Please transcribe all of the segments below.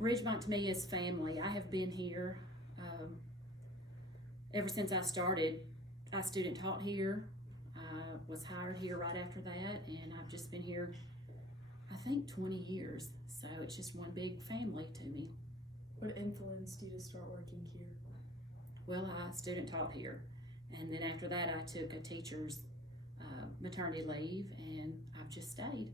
Ridgemont to me is family. I have been here ever since I started. I student taught here. I was hired here right after that, and I've just been here, I think, 20 years. So it's just one big family to me. What influenced you to start working here? Well, I student taught here, and then after that I took a teacher's maternity leave, and I've just stayed.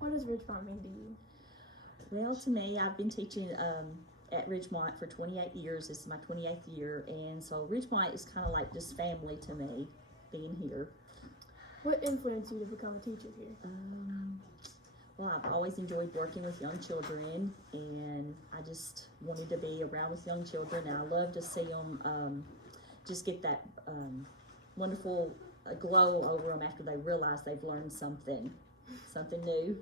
What does Ridgemont mean to you? Well, to me, I've been teaching at Ridgemont for 28 years. This is my 28th year, and so Ridgemont is kind of like just family to me, being here. What influenced you to become a teacher here? Well, I've always enjoyed working with young children, and I just wanted to be around with young children, and I love to see them just get that wonderful glow over them after they realize they've learned something new.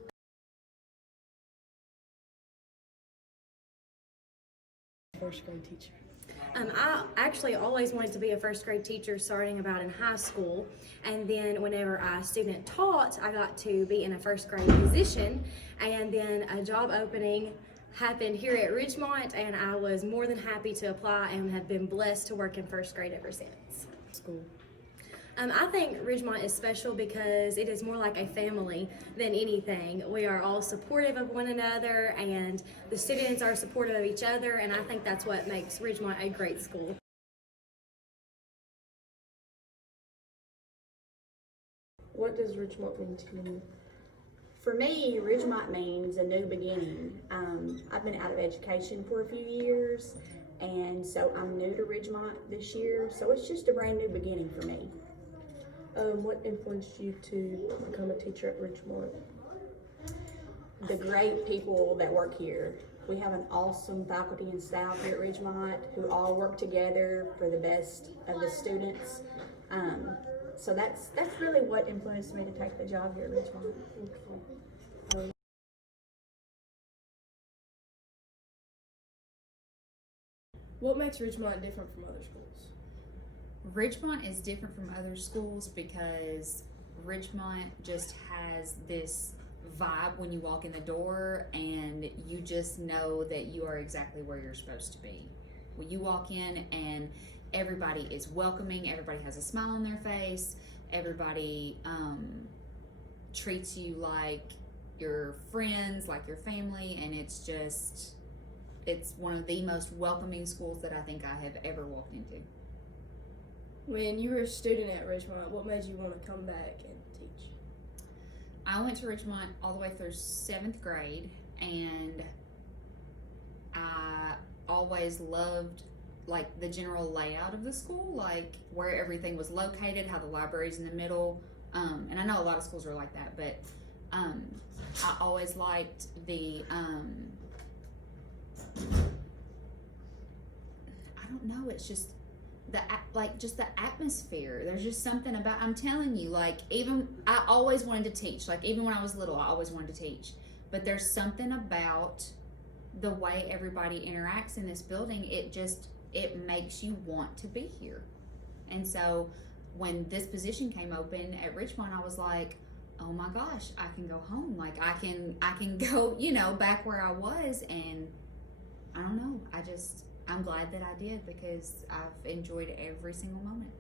First grade teacher. I actually always wanted to be a first grade teacher starting about in high school, and then whenever I student taught, I got to be in a first grade position, and then a job opening happened here at Ridgemont, and I was more than happy to apply and have been blessed to work in first grade ever since. School. I think Ridgemont is special because it is more like a family than anything. We are all supportive of one another, and the students are supportive of each other, and I think that's what makes Ridgemont a great school. What does Ridgemont mean to you? For me, Ridgemont means a new beginning. I've been out of education for a few years, and so I'm new to Ridgemont this year, so it's just a brand new beginning for me. What influenced you to become a teacher at Ridgemont? The great people that work here. We have an awesome faculty and staff here at Ridgemont who all work together for the best of the students. So that's really what influenced me to take the job here at Ridgemont. What makes Ridgemont different from other schools? Ridgemont is different from other schools because Ridgemont just has this vibe when you walk in the door, and you just know that you are exactly where you're supposed to be. When you walk in and everybody is welcoming, everybody has a smile on their face, everybody treats you like your friends, like your family, and it's one of the most welcoming schools that I think I have ever walked into. When you were a student at Ridgemont, what made you want to come back and teach? I went to Ridgemont all the way through 7th grade, and I always loved like the general layout of the school, like where everything was located, how the library's in the middle. And I know a lot of schools are like that, but I always liked the I don't know, it's just the atmosphere. There's just something about, I'm telling you, like, even I always wanted to teach. Like, even when I was little, I always wanted to teach. But there's something about the way everybody interacts in this building. It makes you want to be here. And so when this position came open at Ridgemont, I was like, oh my gosh, I can go home. Like, I can go, back where I was. And I don't know, I'm glad that I did, because I've enjoyed every single moment.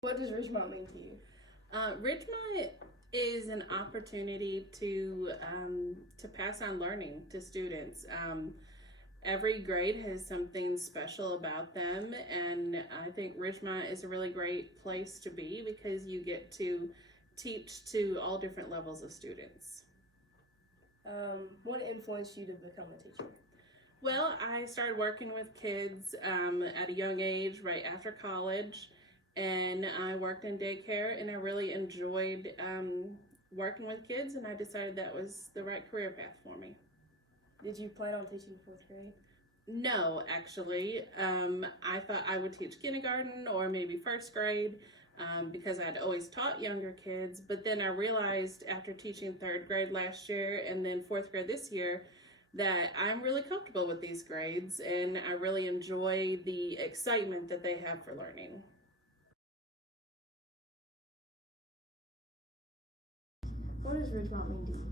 What does Ridgemont mean to you? Ridgemont is an opportunity to pass on learning to students. Every grade has something special about them, and I think Ridgemont is a really great place to be because you get to teach to all different levels of students. What influenced you to become a teacher? Well, I started working with kids at a young age, right after college, and I worked in daycare, and I really enjoyed working with kids, and I decided that was the right career path for me. Did you plan on teaching 4th grade? No, actually. I thought I would teach kindergarten or maybe 1st grade because I'd always taught younger kids, but then I realized after teaching 3rd grade last year and then 4th grade this year that I'm really comfortable with these grades and I really enjoy the excitement that they have for learning. What does Ridgemont mean to you?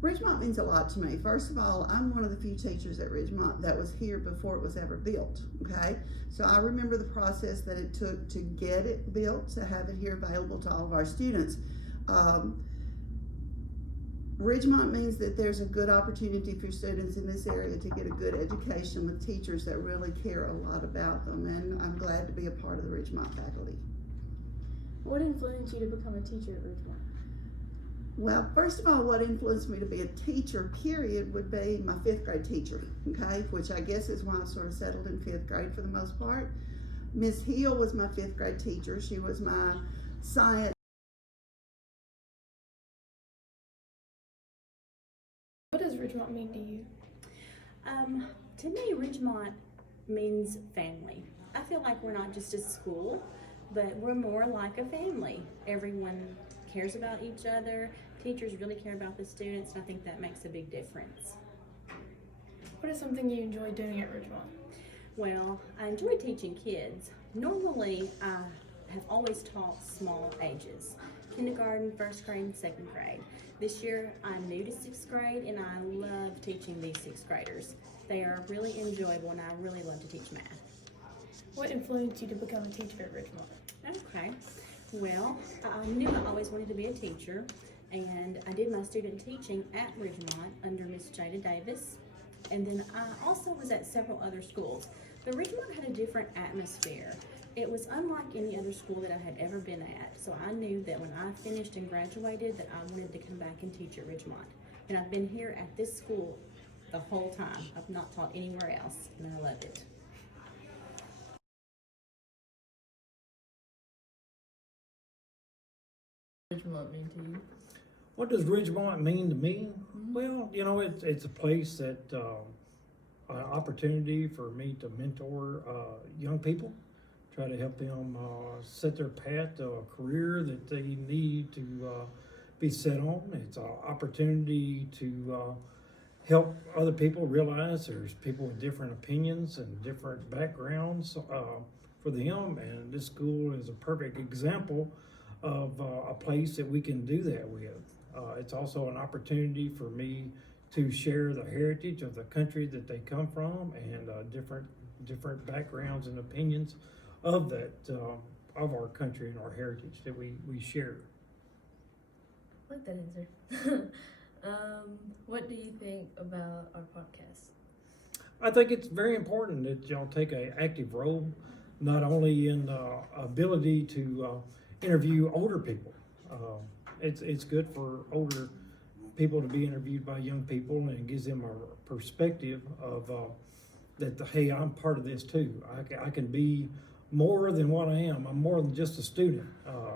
Ridgemont means a lot to me. First of all, I'm one of the few teachers at Ridgemont that was here before it was ever built, okay? So I remember the process that it took to get it built, to have it here available to all of our students. Ridgemont means that there's a good opportunity for students in this area to get a good education with teachers that really care a lot about them, and I'm glad to be a part of the Ridgemont faculty. What influenced you to become a teacher at Ridgemont? Well, first of all, what influenced me to be a teacher, period, would be my 5th grade teacher, okay? Which I guess is why I sort of settled in 5th grade for the most part. Miss Hill was my 5th grade teacher. She was my science. What does Ridgemont mean to you? To me, Ridgemont means family. I feel like we're not just a school, but we're more like a family. Everyone cares about each other. Teachers really care about the students, and I think that makes a big difference. What is something you enjoy doing at Ridgemont? Well, I enjoy teaching kids. Normally, I have always taught small ages, kindergarten, 1st grade, and 2nd grade. This year, I'm new to 6th grade, and I love teaching these 6th graders. They are really enjoyable, and I really love to teach math. What influenced you to become a teacher at Ridgemont? Okay. Well, I knew I always wanted to be a teacher, and I did my student teaching at Ridgemont under Miss Jada Davis, and then I also was at several other schools. But Ridgemont had a different atmosphere. It was unlike any other school that I had ever been at, so I knew that when I finished and graduated that I wanted to come back and teach at Ridgemont. And I've been here at this school the whole time. I've not taught anywhere else, and I love it. Ridgemont mean to you? What does Ridgemont mean to me? Well, you know, it's a place that, an opportunity for me to mentor young people, try to help them set their path to a career that they need to be set on. It's an opportunity to help other people realize there's people with different opinions and different backgrounds for them, and this school is a perfect example of a place that we can do that with. It's also an opportunity for me to share the heritage of the country that they come from and different backgrounds and opinions of that of our country and our heritage that we share. I like that answer. What do you think about our podcast? I think it's very important that y'all take an active role, not only in ability to interview older people. It's good for older people to be interviewed by young people, and it gives them a perspective of that, hey, I'm part of this too. I can be more than what I am. I'm more than just a student.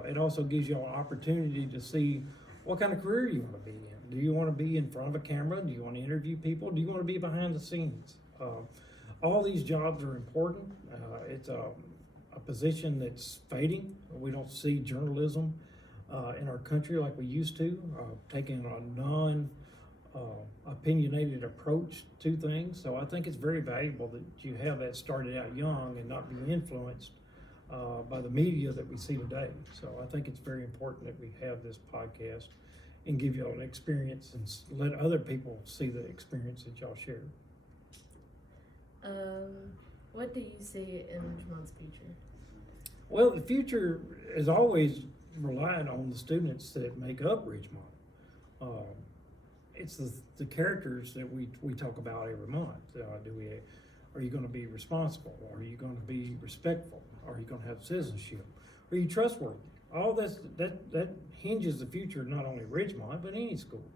It also gives you an opportunity to see what kind of career you want to be in. Do you want to be in front of a camera? Do you want to interview people? Do you want to be behind the scenes? All these jobs are important. It's a position that's fading. We don't see journalism in our country like we used to, taking a non-opinionated approach to things. So I think it's very valuable that you have that started out young and not be influenced by the media that we see today. So I think it's very important that we have this podcast and give y'all an experience and let other people see the experience that y'all share. What do you see in Ridgemont's future? Well, the future is always relied on the students that make up Ridgemont. It's the characters that we talk about every month. Are you going to be responsible? Are you going to be respectful? Are you going to have citizenship? Are you trustworthy? All that hinges the future of not only Ridgemont but any school.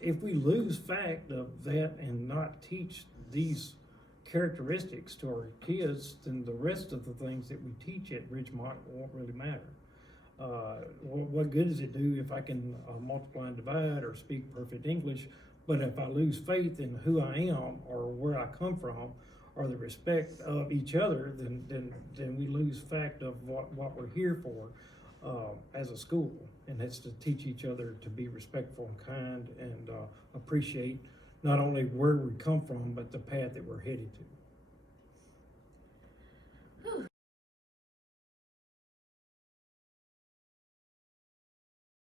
If we lose fact of that and not teach these characteristics to our kids, then the rest of the things that we teach at Ridgemont won't really matter. What good does it do if I can multiply and divide or speak perfect English, but if I lose faith in who I am or where I come from or the respect of each other, then we lose fact of what we're here for as a school, and that's to teach each other to be respectful and kind and appreciate not only where we come from, but the path that we're headed to.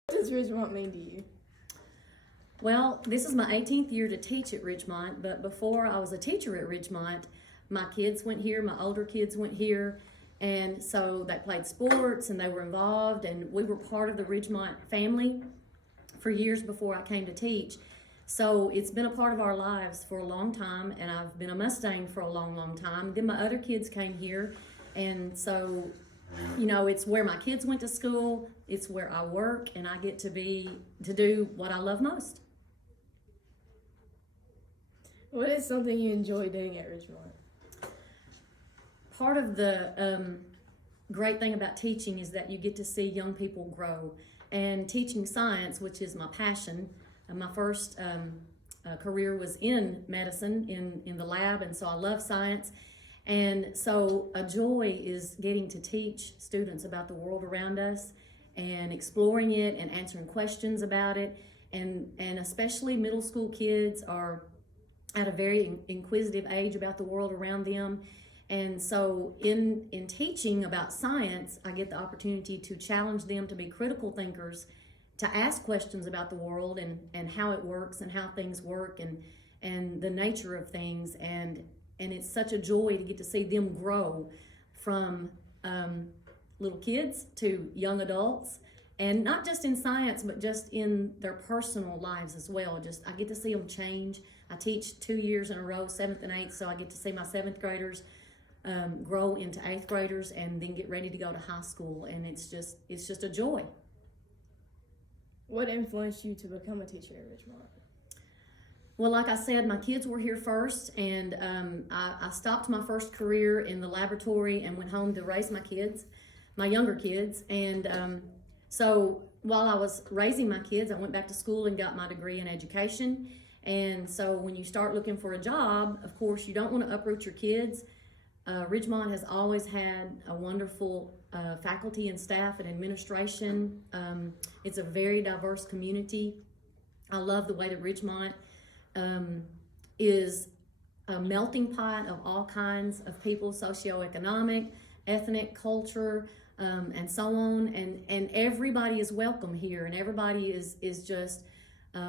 What does Ridgemont mean to you? Well, this is my 18th year to teach at Ridgemont, but before I was a teacher at Ridgemont, my kids went here, my older kids went here, and so they played sports and they were involved, and we were part of the Ridgemont family for years before I came to teach. So it's been a part of our lives for a long time, and I've been a Mustang for a long, long time. Then my other kids came here, and so, you know, it's where my kids went to school, it's where I work, and I get to do what I love most. What is something you enjoy doing at Ridgemont? Part of the great thing about teaching is that you get to see young people grow. And teaching science, which is my passion, my first career was in medicine, in the lab, and so I love science. And so a joy is getting to teach students about the world around us and exploring it and answering questions about it. And especially middle school kids are at a very inquisitive age about the world around them. And so in teaching about science, I get the opportunity to challenge them to be critical thinkers, to ask questions about the world and how it works and how things work and the nature of things. And it's such a joy to get to see them grow from little kids to young adults. And not just in science, but just in their personal lives as well. I get to see them change. I teach 2 years in a row, 7th and 8th, so I get to see my 7th graders grow into 8th graders and then get ready to go to high school. And it's just a joy. What influenced you to become a teacher at Ridgemont? Well, like I said, my kids were here first, and I stopped my first career in the laboratory and went home to raise my kids, my younger kids. And so while I was raising my kids, I went back to school and got my degree in education. And so when you start looking for a job, of course, you don't want to uproot your kids. Ridgemont has always had a wonderful faculty and staff and administration. It's a very diverse community. I love the way that Ridgemont is a melting pot of all kinds of people, socioeconomic, ethnic, culture, and so on. And everybody is welcome here, and everybody is just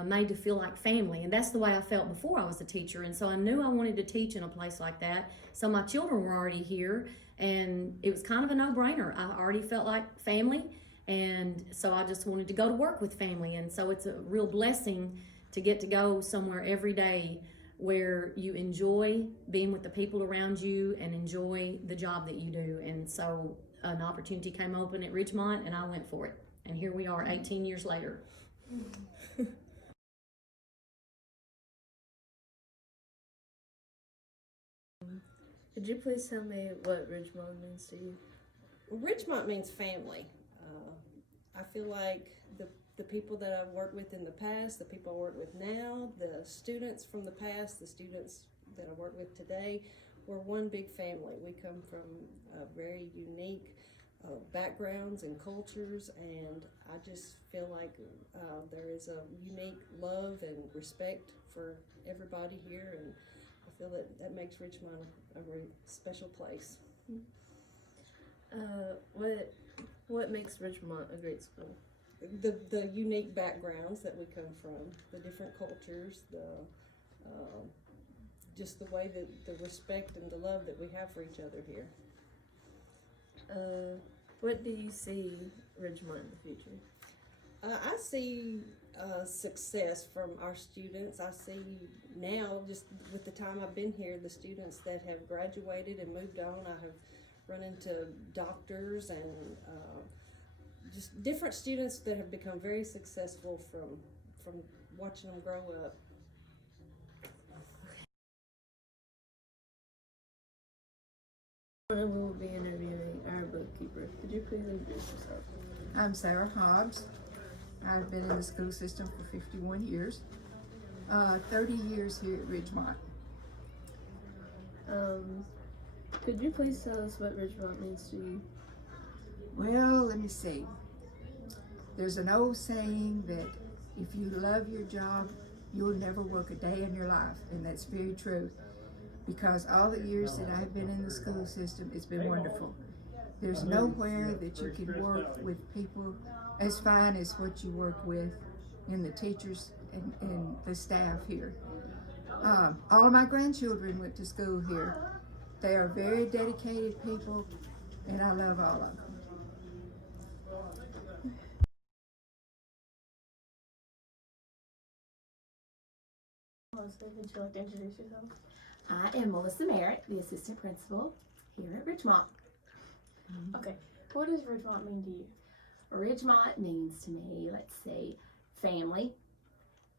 made to feel like family. And that's the way I felt before I was a teacher. And so I knew I wanted to teach in a place like that. So my children were already here, and it was kind of a no-brainer. I already felt like family, and so I just wanted to go to work with family. And so it's a real blessing to get to go somewhere every day where you enjoy being with the people around you and enjoy the job that you do. And so an opportunity came open at Ridgemont, and I went for it. And here we are 18 years later. Could you please tell me what Ridgemont means to you? Ridgemont means family. I feel like the people that I've worked with in the past, the people I work with now, the students from the past, the students that I work with today, we're one big family. We come from very unique backgrounds and cultures, and I just feel like there is a unique love and respect for everybody here, and I feel that makes Ridgemont a very special place. What makes Ridgemont a great school? The unique backgrounds that we come from, the different cultures, just the way that the respect and the love that we have for each other here. What do you see Ridgemont in the future? I see success from our students. I see now, just with the time I've been here, the students that have graduated and moved on. I have run into doctors and just different students that have become very successful from watching them grow up. And we will be interviewing our bookkeeper. Could you please introduce yourself? I'm Sarah Hobbs. I've been in the school system for 51 years, 30 years here at Ridgemont. Could you please tell us what Ridgemont means to you? Well, let me see. There's an old saying that if you love your job, you'll never work a day in your life, and that's very true. Because all the years that I've been in the school system, it's been wonderful. There's nowhere that you can work with people as fine as what you work with in the teachers and the staff here. All of my grandchildren went to school here. They are very dedicated people, and I love all of them. Melissa, would you like to introduce yourself? I am Melissa Merritt, the assistant principal here at Ridgemont. Okay, what does Ridgemont mean to you? Ridgemont means to me, let's see, family.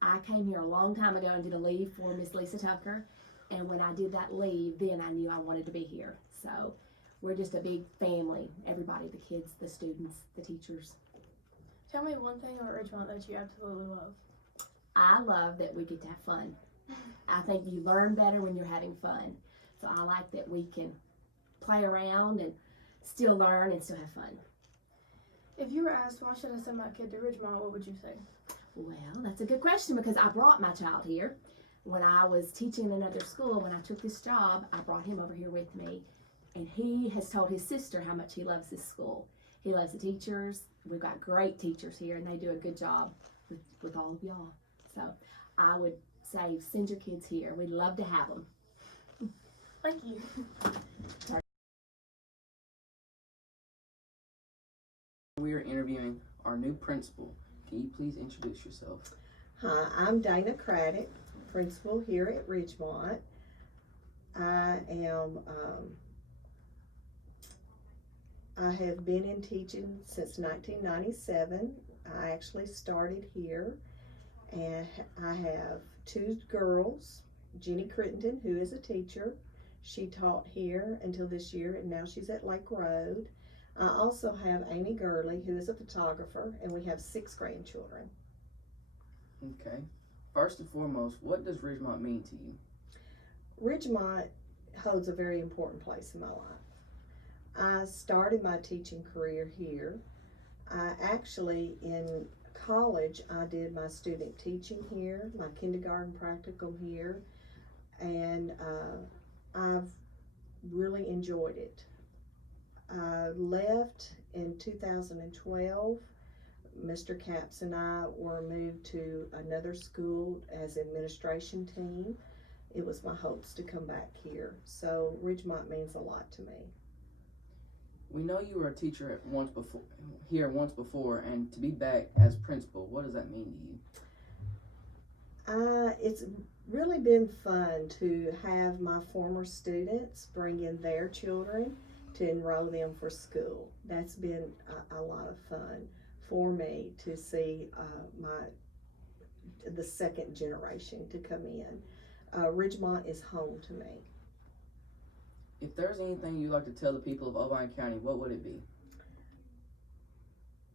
I came here a long time ago and did a leave for Miss Lisa Tucker, and when I did that leave, then I knew I wanted to be here. So we're just a big family, everybody, the kids, the students, the teachers. Tell me one thing about Ridgemont that you absolutely love. I love that we get to have fun. I think you learn better when you're having fun. So I like that we can play around and still learn and still have fun. If you were asked, why should I send my kid to Ridgemont, what would you say? Well, that's a good question because I brought my child here. When I was teaching in another school, when I took this job, I brought him over here with me. And he has told his sister how much he loves this school. He loves the teachers. We've got great teachers here and they do a good job with all of y'all. So I would say send your kids here. We'd love to have them. Thank you. We are interviewing our new principal. Can you please introduce yourself? Hi, I'm Dana Craddock, principal here at Ridgemont. I have been in teaching since 1997. I actually started here, and I have two girls, Jenny Crittenden, who is a teacher. She taught here until this year, and now she's at Lake Road. I also have Amy Gurley, who is a photographer, and we have 6 grandchildren. Okay. First and foremost, what does Ridgemont mean to you? Ridgemont holds a very important place in my life. I started my teaching career here. I actually, in college, I did my student teaching here, my kindergarten practicum here, and I've really enjoyed it. I left in 2012. Mr. Capps and I were moved to another school as administration team. It was my hopes to come back here. So Ridgemont means a lot to me. We know you were a teacher once before, and to be back as principal, what does that mean to you? It's really been fun to have my former students bring in their children to enroll them for school. That's been a lot of fun for me to see the second generation to come in. Ridgemont is home to me. If there's anything you'd like to tell the people of Irvine County, what would it be?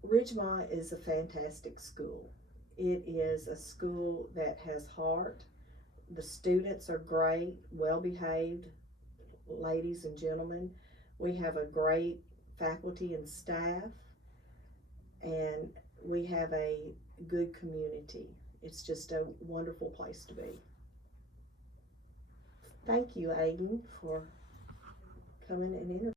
Ridgemont is a fantastic school. It is a school that has heart. The students are great, well-behaved ladies and gentlemen. We have a great faculty and staff, and we have a good community. It's just a wonderful place to be. Thank you, Aiden, for coming and interviewing.